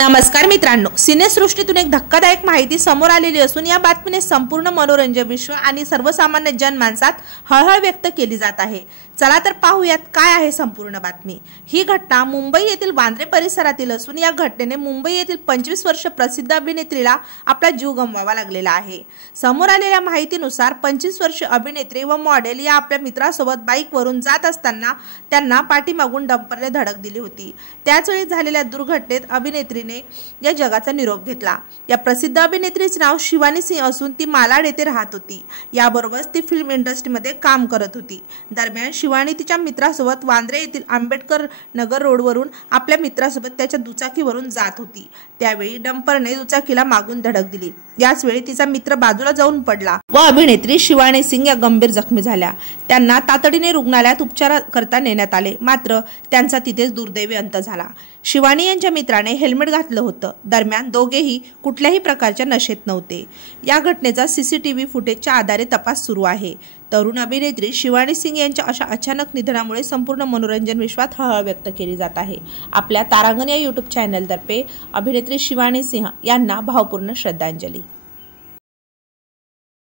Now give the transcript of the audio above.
नमस्कार मित्रांनो, सिनेसृष्टीतून एक धक्कादायक माहिती समोर आलेली असून या बातमीने संपूर्ण मनोरंजन विश्व आणि सर्वसामान्य जनमानसात हळहळ व्यक्त केली जात आहे। चला तर पाहूयात काय आहे संपूर्ण बातमी। ही घटना मुंबई येथील वांद्रे परिसरातील असून या घटनेने मुंबई येथील 25 वर्ष प्रसिद्ध अभिनेत्रीला आपला जीव गमवावा लागलेला आहे। समोर आलेल्या माहितीनुसार 25 वर्ष अभिनेत्री व मॉडेल या आपल्या मित्रासोबत बाईकवरून जात असताना त्यांना पाठीमागून डंपरने धडक दिली होती। त्याच वेळी झालेल्या दुर्घटनेत अभिनेत्रीने या जगाचा निरोप घेतला। या प्रसिद्ध अभिनेत्रीचे नाव शिवानी सिंह असून ती मालाड येथे राहत होती। याबरोबरच ती फिल्म इंडस्ट्रीमध्ये काम करत होती। दरम्यान शिवानी तिच्या मित्रासोबत वांद्रे येथील आंबेडकर नगर रोडवरून आपल्या मित्रासोबत त्याच्या दुचाकीवरून जात होती। त्यावेळी डंपरने दुचाकीला मागून धडक दिली। याच वेळी तिचा मित्र बाजूला जाऊन पडला व अभिनेत्री शिवानी सिंह या गंभीर जखमी झाल्या। त्यांना तातडीने रुग्णालयात उपचाराकरता नेण्यात आले, मात्र त्यांचा तिथेच दुर्दैवी अंत झाला। शिवानी यांच्या मित्राने हेल्मेट घातलं होतं। दरम्यान दोघेही कुठल्याही प्रकारच्या नशेत नव्हते। या घटनेचा सीसीटीव्ही फुटेजच्या आधारे तपास सुरू आहे। तरुण अभिनेत्री शिवानी सिंह यांच्या अशा अचानक निधनामुळे संपूर्ण मनोरंजन विश्वात हळहळ व्यक्त केली जात आहे। आपल्या तारांगण या यूट्यूब चॅनलतर्फे अभिनेत्री शिवानी सिंह यांना भावपूर्ण श्रद्धांजली।